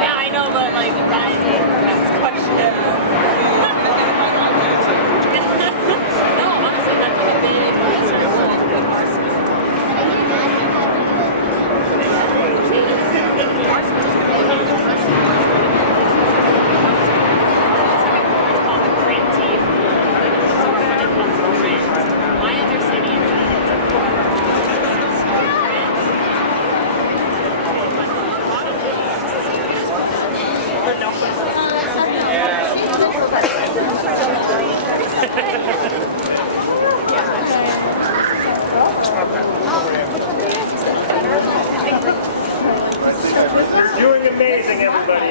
Yeah, I know, but like, that's questions. No, honestly, that's like a big my understanding is that it's a You're doing amazing, everybody.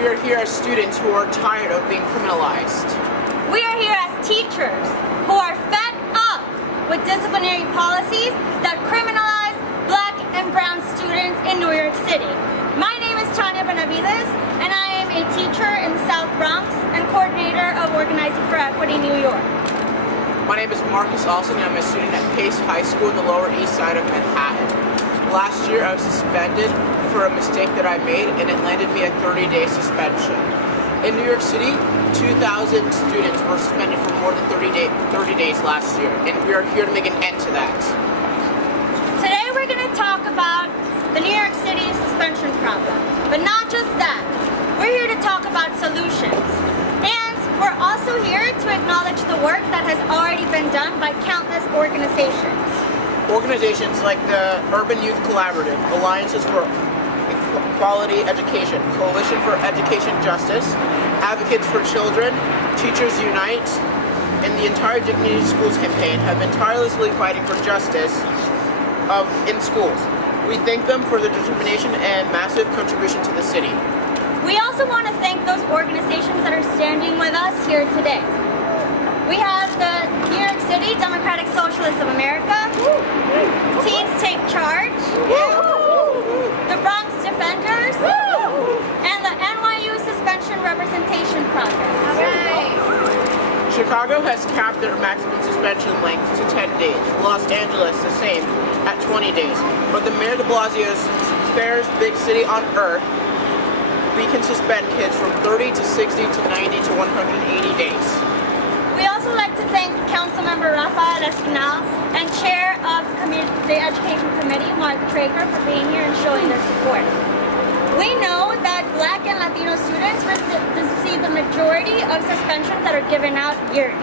We are here as students who are tired of being criminalized. We are here as teachers who are fed up with disciplinary policies that criminalize Black and brown students in New York City. My name is Tanya Benavides, and I am a teacher in the South Bronx and coordinator of Organizing for Equity New York. My name is Marcus Olson, and I'm a student at Pace High School in the Lower East Side of Manhattan. Last year, I was suspended for a mistake that I made, and it landed me a 30-day suspension. In New York City, 2,000 students were suspended for more than 30 days last year, and we are here to make an end to that. Today we're going to talk about the New York City suspension problem, but not just that. We're here to talk about solutions. And we're also here to acknowledge the work that has already been done by countless organizations. Organizations like the Urban Youth Collaborative, Alliances for Quality Education, Coalition for Education Justice, Advocates for Children, Teachers Unite, and the entire Dignity Schools campaign have been tirelessly fighting for justice in schools. We thank them for their determination and massive contribution to the city. We also want to thank those organizations that are standing with us here today. We have the New York City Democratic Socialists of America, Teens Take Charge, the Bronx Defenders, and the NYU Suspension Representation Project. Chicago has capped their maximum suspension length to 10 days. Los Angeles the same at 20 days. But the Mayor de Blasio's fairest big city on earth, we can suspend kids from 30 to 60 to 90 to 180 days. We also like to thank Councilmember Rafael Espinal and Chair of the Education Committee, Mark Traeger, for being here and showing their support. We know that Black and Latino students receive the majority of suspensions that are given out yearly.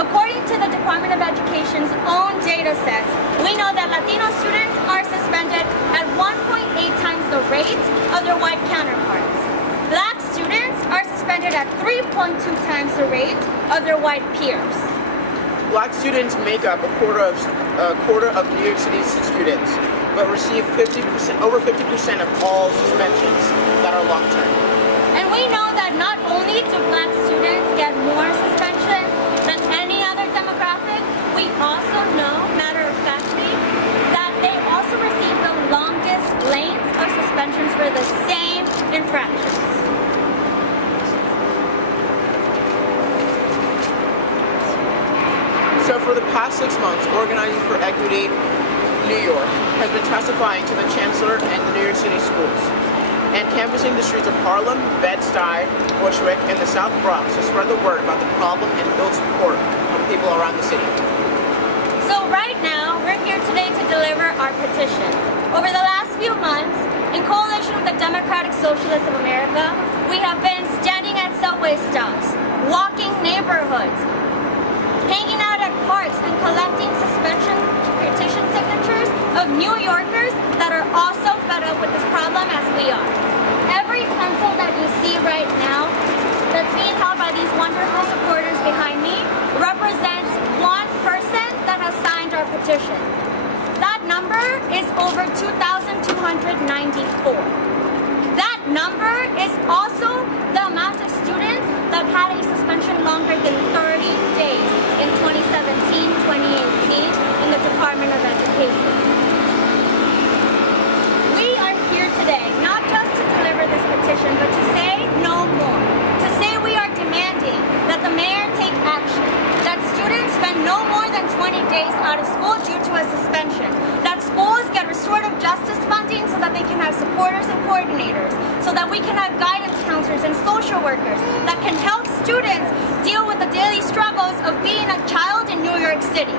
According to the Department of Education's own data sets, we know that Latino students are suspended at 1.8 times the rate of their white counterparts. Black students are suspended at 3.2 times the rate of their white peers. Black students make up a quarter of New York City's students, but receive over 50% of all suspensions that are long-term. And we know that not only do Black students get more suspensions than any other demographic, we also know, matter of factly, that they also receive the longest lengths of suspension suspensions for the same infractions. So for the past 6 months, Organizing for Equity New York has been testifying to the Chancellor and the New York City schools, and canvassing the streets of Harlem, Bed-Stuy, Bushwick, and the South Bronx to spread the word about the problem and build support from people around the city. So right now, we're here today to deliver our petition. Over the last few months, in coalition with the Democratic Socialists of America, we have been standing at subway stops, walking neighborhoods, hanging out at parks, and collecting suspension petition signatures of New Yorkers that are also fed up with this problem as we are. Every pencil that you see right now that's being held by these wonderful supporters behind me represents one person that has signed our petition. That number is over 2,294. That number is also the amount of students that had a suspension longer than 30 days in 2017-2018 in the Department of Education. We are here today not just to deliver this petition, but to say no more. To say we are demanding that the mayor take action, that students spend no more than 20 days out of school due to a suspension, that schools get restorative justice funding so that they can have supporters and coordinators, so that we can have guidance counselors and social workers that can help students deal with the daily struggles of being a child in New York City.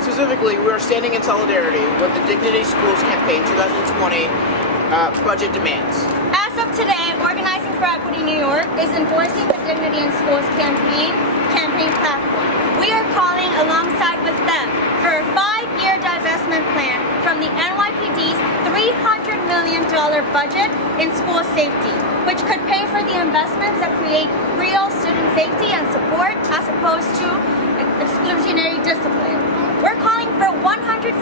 Specifically, we are standing in solidarity with the Dignity Schools Campaign 2020 budget demands. As of today, Organizing for Equity New York is endorsing the Dignity in Schools campaign platform. We are calling alongside with them for a 5-year divestment plan from the NYPD's $300 million budget in school safety, which could pay for the investments that create real student safety and support as opposed to exclusionary discipline. We're calling for $162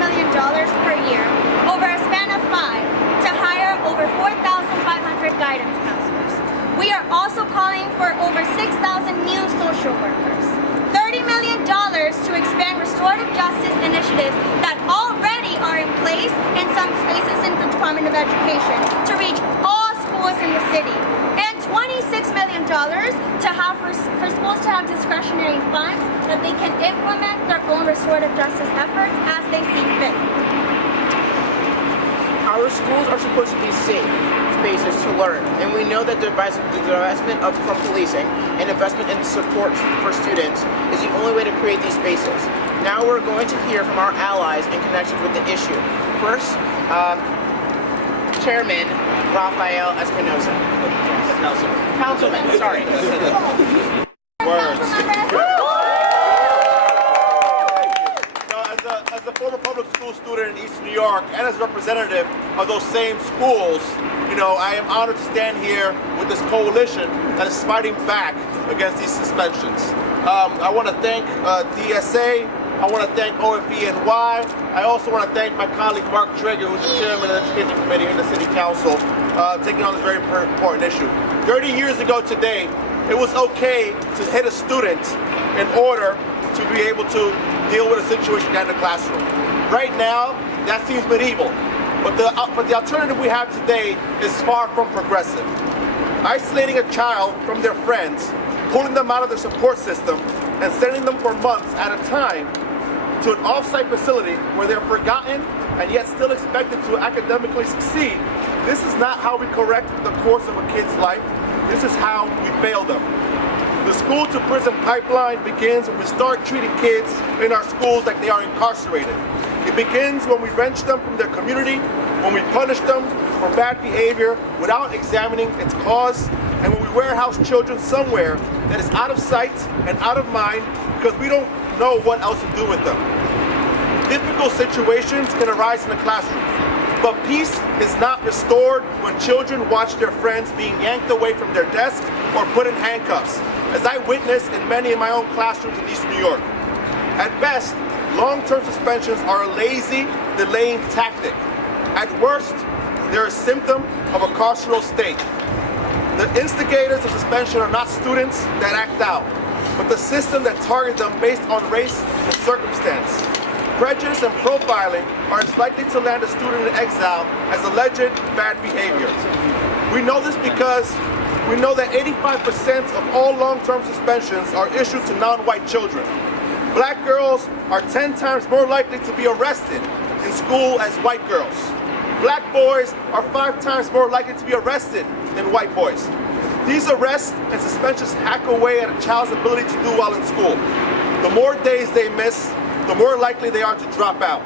million per year over a span of 5 to hire over 4,500 guidance counselors. We are also calling for over 6,000 new social workers, $30 million to expand restorative justice initiatives that already are in place in some spaces in the Department of Education to reach all schools in the city, and $26 million to have for schools to have discretionary funds that they can implement their own restorative justice efforts as they see fit. Our schools are supposed to be safe spaces to learn, and we know that the divestment from policing and investment in support for students is the only way to create these spaces. Now we're going to hear from our allies in connection with the issue. First, Chairman Rafael Espinosa. Councilman, sorry. As a former public school student in East New York and as a representative of those same schools, I am honored to stand here with this coalition that is fighting back against these suspensions. I want to thank DSA. I want to thank OFENY. I also want to thank my colleague Mark Traeger, who's the chairman of the Education Committee in the City Council, taking on this very important issue. 30 years ago today, it was okay to hit a student in order to be able to deal with a situation in the classroom. Right now, that seems medieval, but the alternative we have today is far from progressive. Isolating a child from their friends, pulling them out of their support system, and sending them for months at a time to an off-site facility where they're forgotten and yet still expected to academically succeed. This is not how we correct the course of a kid's life. This is how we fail them. The school to prison pipeline begins when we start treating kids in our schools like they are incarcerated. It begins when we wrench them from their community, when we punish them for bad behavior without examining its cause, and when we warehouse children somewhere that is out of sight and out of mind because we don't know what else to do with them. Difficult situations can arise in the classroom, but peace is not restored when children watch their friends being yanked away from their desk or put in handcuffs, as I witnessed in many of my own classrooms in East New York. At best, long-term suspensions are a lazy, delaying tactic. At worst, they're a symptom of a carceral state. The instigators of suspension are not students that act out, but the system that targets them based on race and circumstance. Prejudice and profiling are as likely to land a student in exile as alleged bad behavior. We know this because we know that 85% of all long-term suspensions are issued to non-white children. Black girls are 10 times more likely to be arrested in school as white girls. Black boys are 5 times more likely to be arrested than white boys. These arrests and suspensions hack away at a child's ability to do well in school. The more days they miss, the more likely they are to drop out.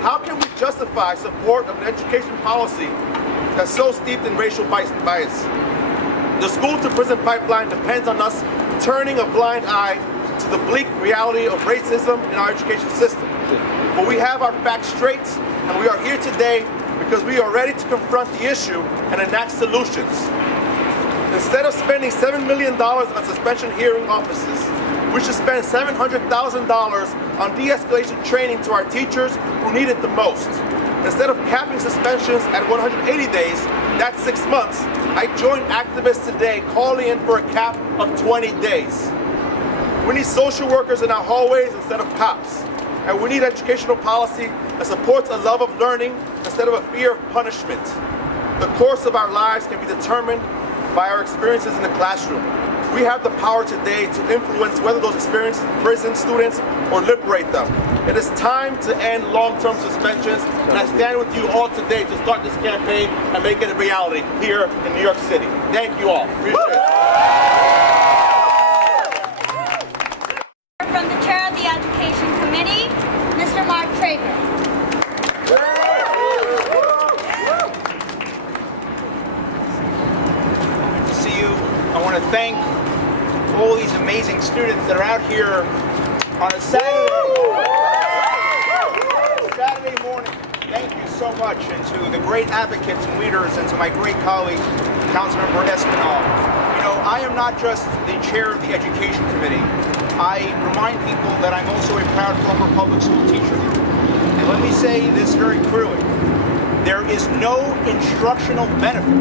How can we justify support of an education policy that's so steeped in racial bias? The school-to-prison pipeline depends on us turning a blind eye to the bleak reality of racism in our education system. But we have our facts straight, and we are here today because we are ready to confront the issue and enact solutions. Instead of spending $7 million on suspension hearing offices, we should spend $700,000 on de-escalation training to our teachers who need it the most. Instead of capping suspensions at 180 days, that's 6 months, I joined activists today calling in for a cap of 20 days. We need social workers in our hallways instead of cops. And we need educational policy that supports a love of learning instead of a fear of punishment. The course of our lives can be determined by our experiences in the classroom. We have the power today to influence whether those experiences prison students or liberate them. It is time to end long-term suspensions, and I stand with you all today to start this campaign and make it a reality here in New York City. Thank you all. Appreciate it. From the chair of the Education Committee, Mr. Mark Traeger. Good to see you. I want to thank all these amazing students that are out here on a Saturday morning. Thank you so much, and to the great advocates and leaders, and to my great colleague, Councilmember Espinal. You know, I am not just the chair of the Education Committee. I remind people that I'm also a proud former public school teacher. And let me say this very clearly. There is no instructional benefit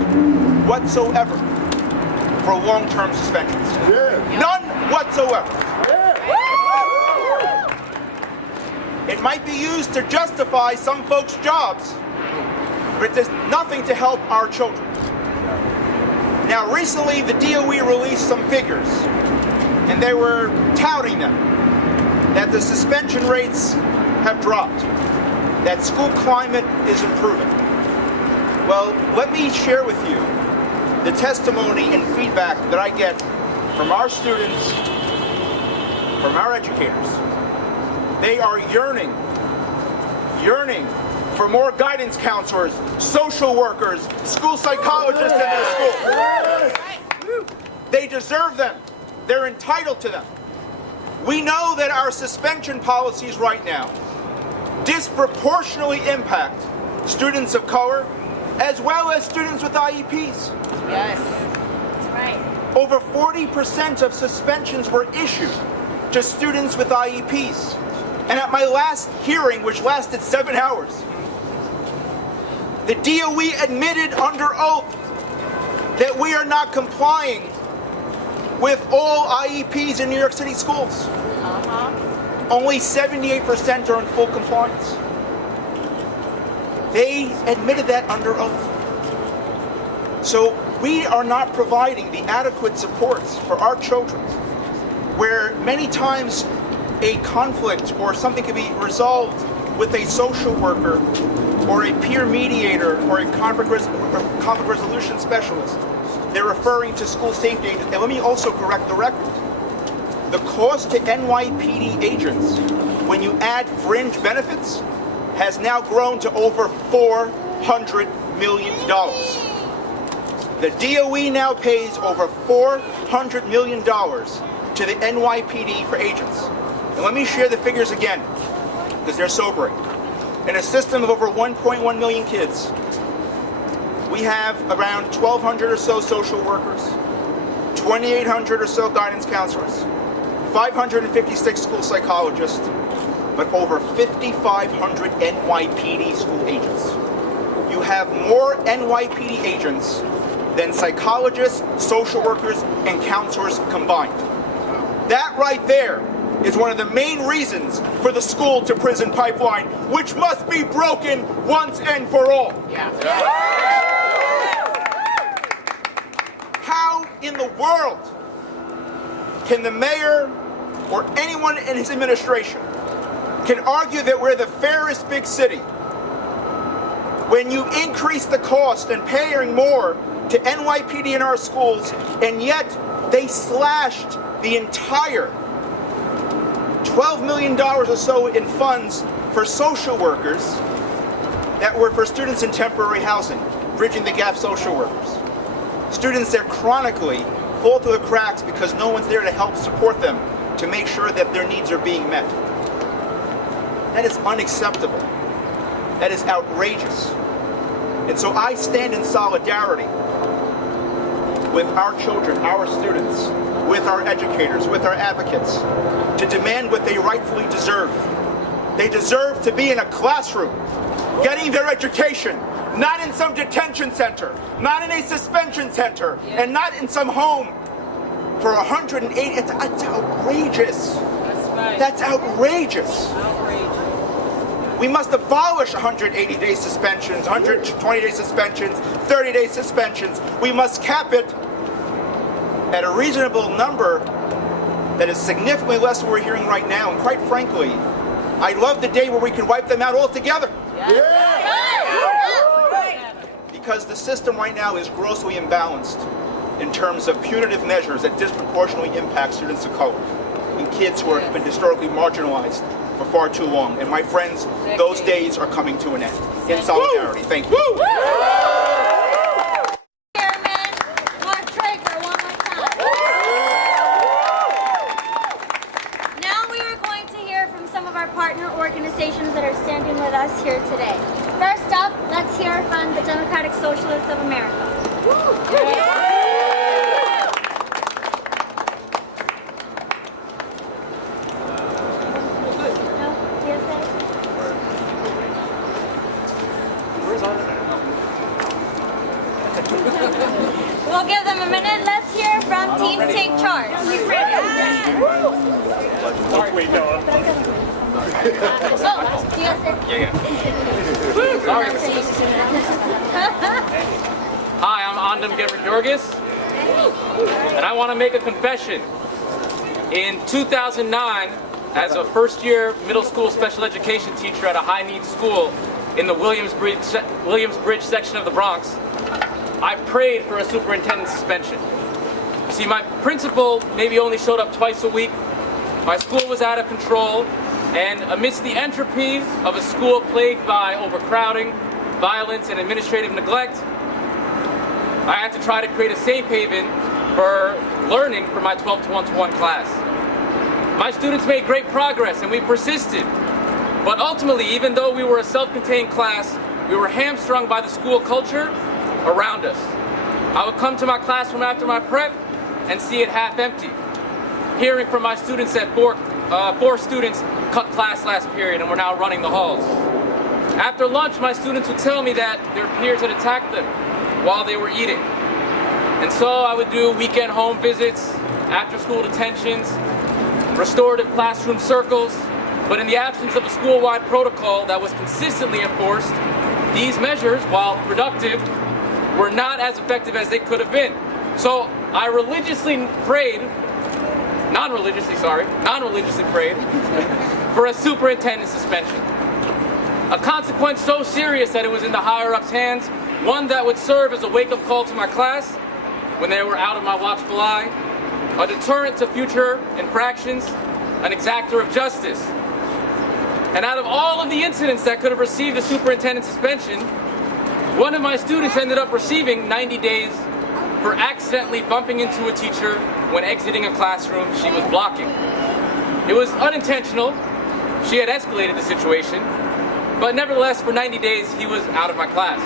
whatsoever for long-term suspensions. None whatsoever. It might be used to justify some folks' jobs, but there's nothing to help our children. Now, recently, the DOE released some figures, and they were touting them, that the suspension rates have dropped, that school climate is improving. Well, let me share with you the testimony and feedback that I get from our students, from our educators. They are yearning for more guidance counselors, social workers, school psychologists in their schools. They deserve them. They're entitled to them. We know that our suspension policies right now disproportionately impact students of color as well as students with IEPs. Yes. That's right. Over 40% of suspensions were issued to students with IEPs. And at my last hearing, which lasted 7 hours, the DOE admitted under oath that we are not complying with all IEPs in New York City schools. Only 78% are in full compliance. They admitted that under oath. So we are not providing the adequate supports for our children, where many times a conflict or something can be resolved with a social worker or a peer mediator or a conflict resolution specialist. They're referring to school safety agents. And let me also correct the record. The cost to NYPD agents, when you add fringe benefits, has now grown to over $400 million. The DOE now pays over $400 million to the NYPD for agents. And let me share the figures again, because they're sobering. In a system of over 1.1 million kids, we have around 1,200 or so social workers, 2,800 or so guidance counselors, 556 school psychologists, but over 5,500 NYPD school agents. You have more NYPD agents than psychologists, social workers, and counselors combined. That right there is one of the main reasons for the school to prison pipeline, which must be broken once and for all. Yeah. How in the world can the mayor or anyone in his administration can argue that we're the fairest big city when you increase the cost and paying more to NYPD in our schools, and yet they slashed the entire $12 million or so in funds for social workers that were for students in temporary housing, bridging the gap social workers. Students that chronically fall through the cracks because no one's there to help support them to make sure that their needs are being met. That is unacceptable. That is outrageous. And so I stand in solidarity with our children, our students, with our educators, with our advocates, to demand what they rightfully deserve. They deserve to be in a classroom, getting their education, not in some detention center, not in a suspension center, and not in some home for 180. It's outrageous. That's right. That's outrageous. Outrageous. We must abolish 180-day suspensions, 120-day suspensions, 30-day suspensions. We must cap it at a reasonable number that is significantly less than we're hearing right now. And quite frankly, I love the day where we can wipe them out altogether. Because the system right now is grossly imbalanced in terms of punitive measures that disproportionately impact students of color and kids who have been historically marginalized for far too long. And my friends, those days are coming to an end. In solidarity. Thank you. Chairman Mark Traeger, one more time. Now we are going to hear from some of our partner organizations that are standing with us here today. First up, let's hear from the Democratic Socialists of America. We'll give them a minute. Let's hear from Teams Take Charge. Who's ready? Wait, no. Hi, I'm Andam Georgis, and I want to make a confession. In 2009, as a first-year middle school special education teacher at a high-needs school in the Williamsbridge section of the Bronx, I prayed for a superintendent suspension. See, my principal maybe only showed up twice a week. My school was out of control, and amidst the entropy of a school plagued by overcrowding, violence, and administrative neglect, I had to try to create a safe haven for learning for my 12 to 1-to-1 class. My students made great progress, and we persisted. But ultimately, even though we were a self-contained class, we were hamstrung by the school culture around us. I would come to my classroom after my prep and see it half empty. Hearing from my students that four students cut class last period and were now running the halls. After lunch, my students would tell me that their peers had attacked them while they were eating. And so I would do weekend home visits, after-school detentions, restorative classroom circles, but in the absence of a school-wide protocol that was consistently enforced, these measures, while productive, were not as effective as they could have been. So I non-religiously prayed for a superintendent suspension. A consequence so serious that it was in the higher-ups' hands, one that would serve as a wake-up call to my class when they were out of my watchful eye, a deterrent to future infractions, an exactor of justice. And out of all of the incidents that could have received a superintendent suspension, one of my students ended up receiving 90 days for accidentally bumping into a teacher when exiting a classroom she was blocking. It was unintentional. She had escalated the situation, but nevertheless, for 90 days, he was out of my class.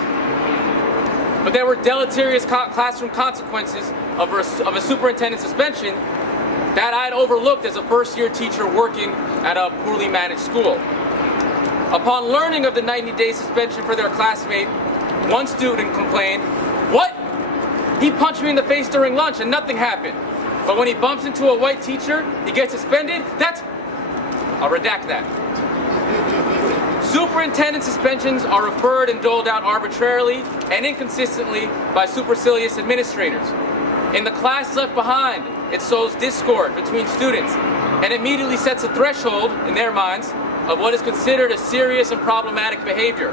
But there were deleterious classroom consequences of a superintendent suspension that I had overlooked as a first-year teacher working at a poorly managed school. Upon learning of the 90-day suspension for their classmate, one student complained, "What? He punched me in the face during lunch and nothing happened. But when he bumps into a white teacher, he gets suspended? That's I'll redact that. Superintendent suspensions are referred and doled out arbitrarily and inconsistently by supercilious administrators. In the class left behind, it sows discord between students and immediately sets a threshold, in their minds, of what is considered a serious and problematic behavior.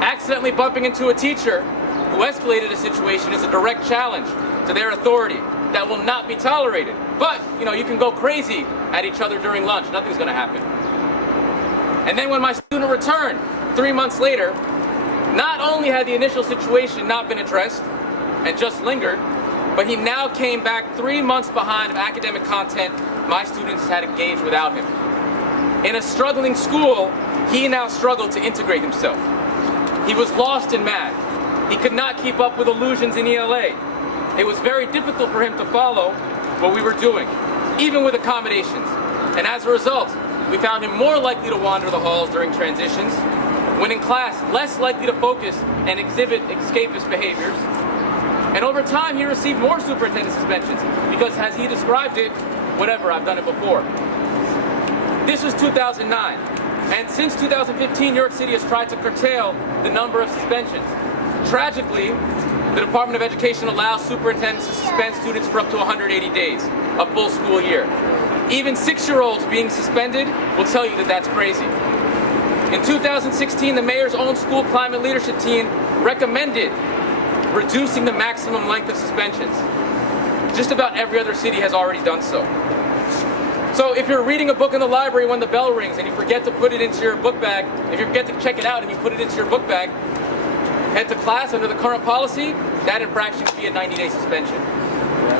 Accidentally bumping into a teacher who escalated a situation is a direct challenge to their authority that will not be tolerated. But, you can go crazy at each other during lunch. Nothing's going to happen. And then when my student returned 3 months later, not only had the initial situation not been addressed and just lingered, but he now came back 3 months behind of academic content my students had engaged without him. In a struggling school, he now struggled to integrate himself. He was lost in math. He could not keep up with illusions in ELA. It was very difficult for him to follow what we were doing, even with accommodations. And as a result, we found him more likely to wander the halls during transitions, when in class, less likely to focus and exhibit escapist behaviors. And over time, he received more superintendent suspensions because, as he described it, whatever, I've done it before. This was 2009. And since 2015, New York City has tried to curtail the number of suspensions. Tragically, the Department of Education allows superintendents to suspend students for up to 180 days, a full school year. Even 6-year-olds being suspended will tell you that that's crazy. In 2016, the mayor's own school climate leadership team recommended reducing the maximum length of suspensions. Just about every other city has already done so. So if you're reading a book in the library when the bell rings and you forget to put it into your book bag, if you forget to check it out and you put it into your book bag, head to class under the current policy, that infraction could be a 90-day suspension.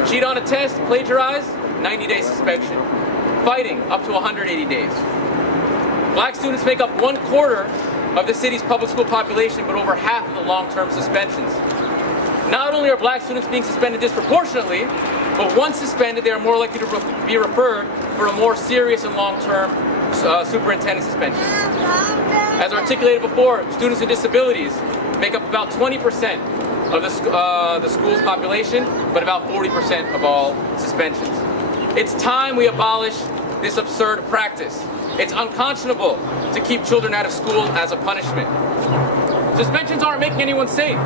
Cheat on a test, plagiarize, 90-day suspension. Fighting, up to 180 days. Black students make up 1/4 of the city's public school population, but over half of the long-term suspensions. Not only are black students being suspended disproportionately, but once suspended, they are more likely to be referred for a more serious and long-term superintendent suspension. As articulated before, students with disabilities make up about 20% of the school's population, but about 40% of all suspensions. It's time we abolish this absurd practice. It's unconscionable to keep children out of school as a punishment. Suspensions aren't making anyone safe.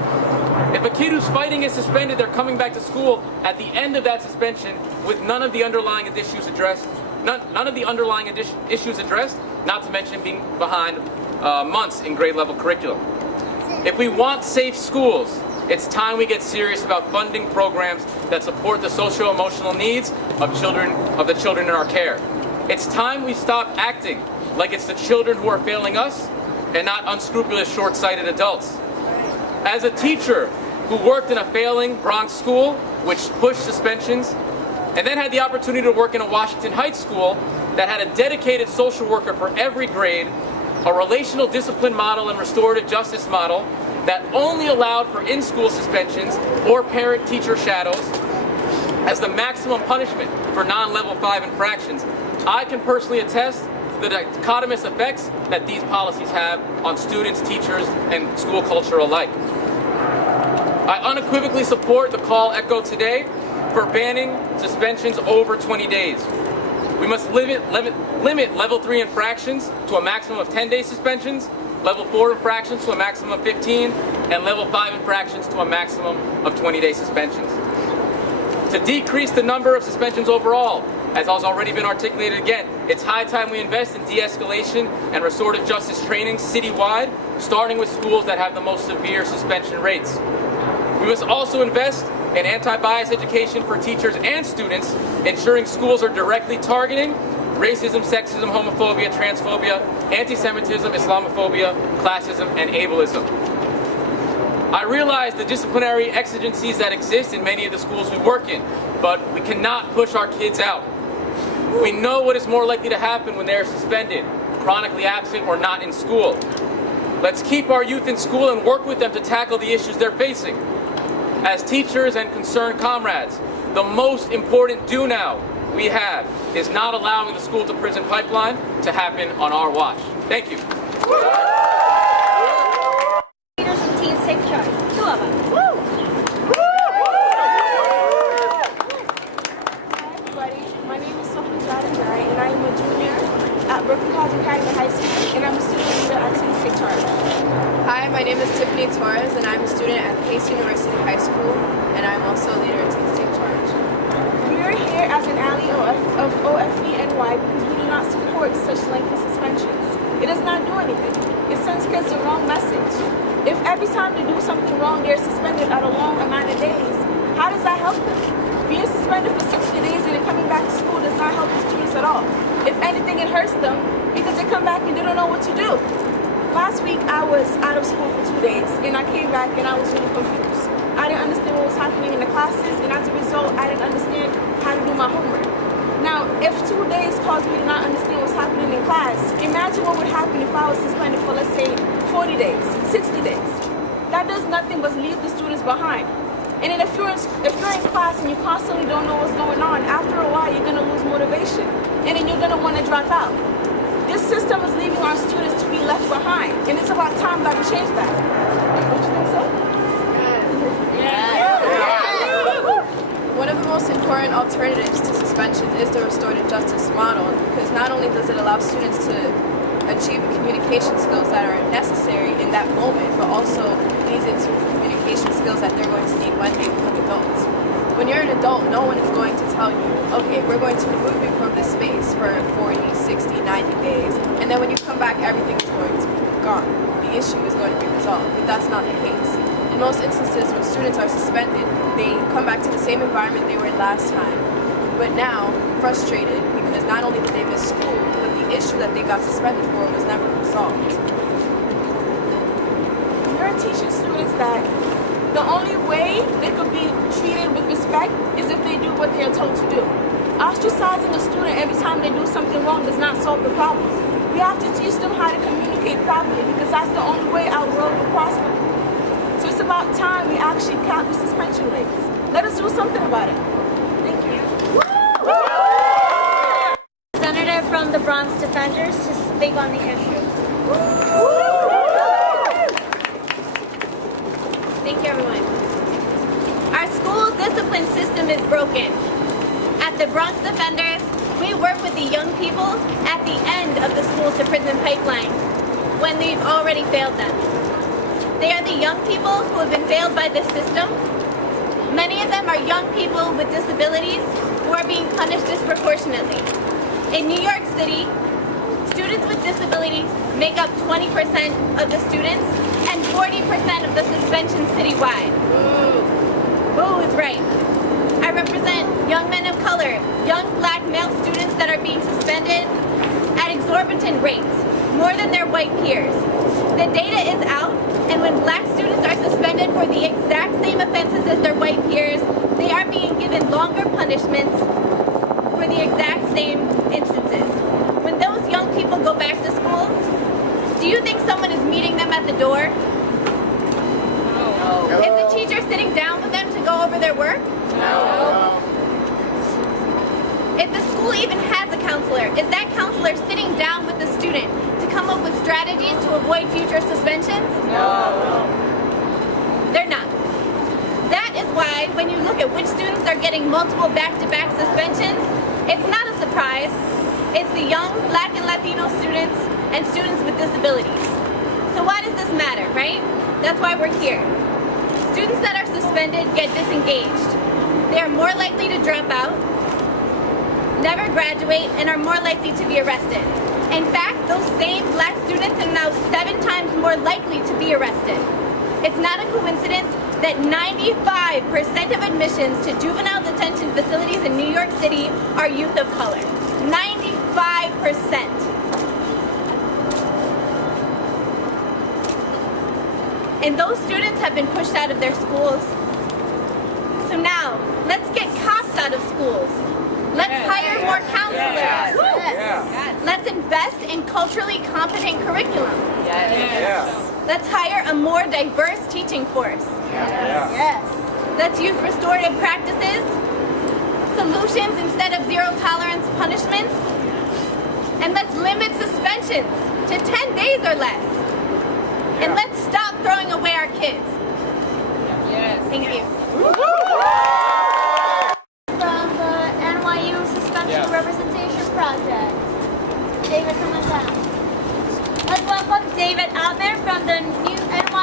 If a kid who's fighting is suspended, they're coming back to school at the end of that suspension with none of the underlying issues addressed, not to mention being behind months in grade level curriculum. If we want safe schools, it's time we get serious about funding programs that support the socio-emotional needs of the children in our care. It's time we stop acting like it's the children who are failing us and not unscrupulous, short-sighted adults. As a teacher who worked in a failing Bronx school, which pushed suspensions, and then had the opportunity to work in a Washington Heights school that had a dedicated social worker for every grade, a relational discipline model and restorative justice model that only allowed for in-school suspensions or parent-teacher shadows as the maximum punishment for non-level 5 infractions, I can personally attest to the dichotomous effects that these policies have on students, teachers, and school culture alike. I unequivocally support the call echoed today for banning suspensions over 20 days. We must limit level 3 infractions to a maximum of 10-day suspensions, level 4 infractions to a maximum of 15, and level 5 infractions to a maximum of 20-day suspensions. To decrease the number of suspensions overall, as has already been articulated again, it's high time we invest in de-escalation and restorative justice training citywide, starting with schools that have the most severe suspension rates. We must also invest in anti-bias education for teachers and students, ensuring schools are directly targeting racism, sexism, homophobia, transphobia, anti-Semitism, Islamophobia, classism, and ableism. I realize the disciplinary exigencies that exist in many of the schools we work in, but we cannot push our kids out. We know what is more likely to happen when they are suspended, chronically absent, or not in school. Let's keep our youth in school and work with them to tackle the issues they're facing. As teachers and concerned comrades, the most important do now we have is not allowing the school to prison pipeline to happen on our watch. Thank you. Leaders and teens take charge. 2 of them. Hi everybody, my name is Sophie and I am a junior at Hi, my name is Tiffany Torres, and I'm a student at Pace University High School, and I'm also a leader in Teen Take Charge. We are here as an ally of OFENY because we do not support such lengthy suspensions. It does not do anything. It sends kids the wrong message. If every time they do something wrong, they're suspended at a long amount of days, how does that help them? Being suspended for 60 days and then coming back to school does not help the students at all. If anything, it hurts them because they come back and they don't know what to do. Last week, I was out of school for 2 days, and I came back and I was really confused. I didn't understand what was happening in the classes, and as a result, I didn't understand how to do my homework. Now, if 2 days caused me to not understand what's happening in class, imagine what would happen if I was suspended for, let's say, 40 days, 60 days. That does nothing but leave the students behind. And then if you're in class and you constantly don't know what's going on, after a while, you're going to lose motivation, and then you're going to want to drop out. This system is leaving our students to be left behind, and it's about time that we change that. Don't you think so? One of the most important alternatives to suspensions is the restorative justice model, because not only does it allow students to achieve the communication skills that are necessary in that moment, but also leads into communication skills that they're going to need when they become adults. When you're an adult, no one is going to tell you, okay, we're going to remove you from this space for 40, 60, 90 days, and then when you come back, everything is going to be gone. The issue is going to be resolved, but that's not the case. In most instances, when students are suspended, they come back to the same environment they were in last time, but now frustrated because not only did they miss school, but the issue that they got suspended for was never resolved. You're teaching students that the only way they could be treated with respect is if they do what they are told to do. Ostracizing a student every time they do something wrong does not solve the problem. We have to teach them how to communicate properly because that's the only way our world will prosper. So it's about time we actually cap the suspension rates. Let us do something about it. Thank you. Senator from the Bronx Defenders to speak on the issue. Thank you, everyone. Our school discipline system is broken. At the Bronx Defenders, we work with the young people at the end of the school to prison pipeline when they've already failed them. They are the young people who have been failed by this system. Many of them are young people with disabilities who are being punished disproportionately. In New York City, students with disabilities make up 20% of the students and 40% of the suspensions citywide. Boo is right. I represent young men of color, young black male students that are being suspended at exorbitant rates, more than their white peers. The data is out, and when black students are suspended for the exact same offenses as their white peers, they are being given longer punishments for the exact same instances. When those young people go back to school, do you think someone is meeting them at the door? No. Is the teacher sitting down with them to go over their work? No. If the school even has a counselor, is that counselor sitting down with the student to come up with strategies to avoid future suspensions? No. They're not. That is why when you look at which students are getting multiple back-to-back suspensions, it's not a surprise. It's the young Black and Latino students and students with disabilities. So why does this matter, right? That's why we're here. Students that are suspended get disengaged. They are more likely to drop out, never graduate, and are more likely to be arrested. In fact, those same black students are now 7 times more likely to be arrested. It's not a coincidence that 95% of admissions to juvenile detention facilities in New York City are youth of color. 95%. And those students have been pushed out of their schools. So now, let's get cops out of schools. Let's hire more counselors. Let's invest in culturally competent curriculum. Let's hire a more diverse teaching force. Let's use restorative practices, solutions instead of zero tolerance punishments, and let's limit suspensions to 10 days or less. And let's stop throwing away our kids. Thank you. From the NYU Suspension Representation Project, David, come on down. Let's welcome David Altman from the new NYU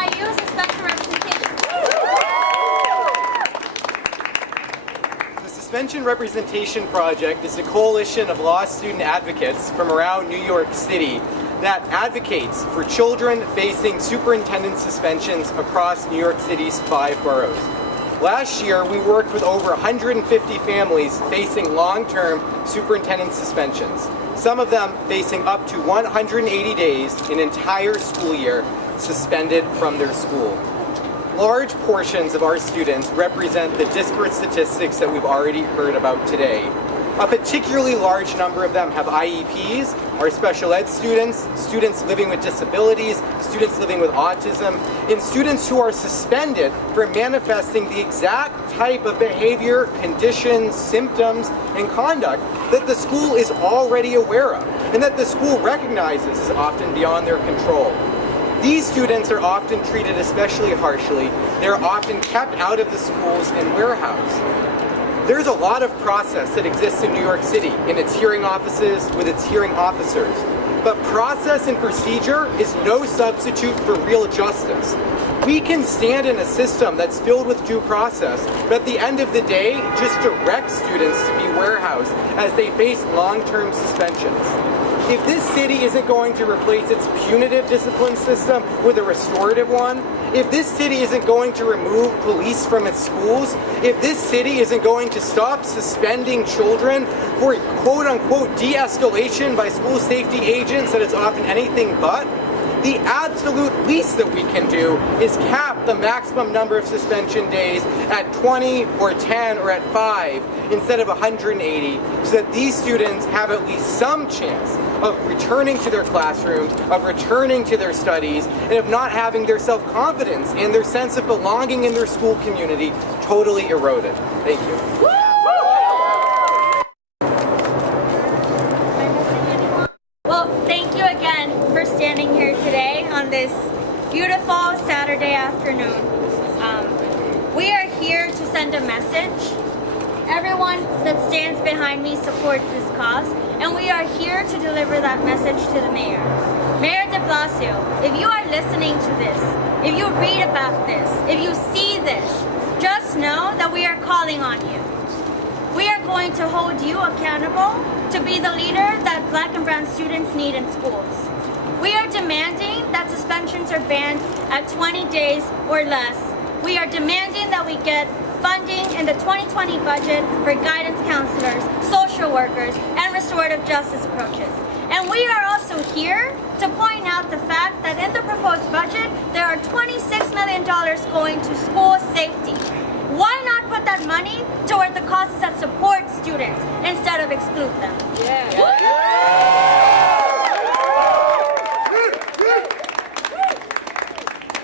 Suspension Representation Project is a coalition of law student advocates from around New York City that advocates for children facing superintendent suspensions across New York City's 5 boroughs. Last year, we worked with over 150 families facing long-term superintendent suspensions, some of them facing up to 180 days, an entire school year, suspended from their school. Large portions of our students represent the disparate statistics that we've already heard about today. A particularly large number of them have IEPs, are special ed students, students living with disabilities, students living with autism, and students who are suspended for manifesting the exact type of behavior, conditions, symptoms, and conduct that the school is already aware of, and that the school recognizes is often beyond their control. These students are often treated especially harshly. They're often kept out of the schools and warehoused. There's a lot of process that exists in New York City in its hearing offices with its hearing officers. But process and procedure is no substitute for real justice. We can stand in a system that's filled with due process, but at the end of the day, just direct students to be warehoused as they face long-term suspensions. If this city isn't going to replace its punitive discipline system with a restorative one, if this city isn't going to remove police from its schools, if this city isn't going to stop suspending children for quote-unquote de-escalation by school safety agents that is often anything but, the absolute least that we can do is cap the maximum number of suspension days at 20 or 10 or at 5 instead of 180, so that these students have at least some chance of returning to their classrooms, of returning to their studies, and of not having their self-confidence and their sense of belonging in their school community totally eroded. Thank you. Well, thank you again for standing here today on this beautiful Saturday afternoon. We are here to send a message. Everyone that stands behind me supports this cause, and we are here to deliver that message to the mayor. Mayor de Blasio, if you are listening to this, if you read about this, if you see this, just know that we are calling on you. We are going to hold you accountable to be the leader that Black and brown students need in schools. We are demanding that suspensions are banned at 20 days or less. We are demanding that we get funding in the 2020 budget for guidance counselors, social workers, and restorative justice approaches. And we are also here to point out the fact that in the proposed budget, there are $26 million going to school safety. Why not put that money toward the causes that support students instead of exclude them?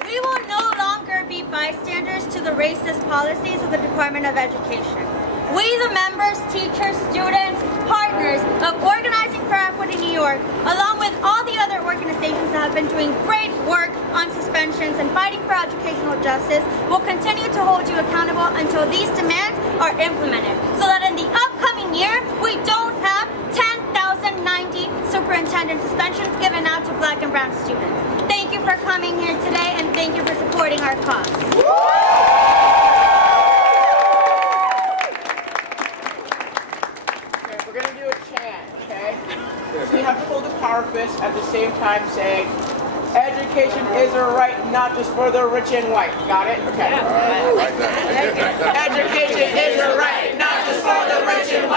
We will no longer be bystanders to the racist policies of the Department of Education. We, the members, teachers, students, partners of Organizing for Equity New York, along with all the other organizations that have been doing great work on suspensions and fighting for educational justice, will continue to hold you accountable until these demands are implemented, so that in the upcoming year, we don't have 10,090 superintendent suspensions given out to Black and brown students. Thank you for coming here today, and thank you for supporting our cause. We're going to do a chant, okay? So you have to hold the power fist at the same time saying, education is a right not just for the rich and white. Got it? Okay. Education is a right not just for the rich and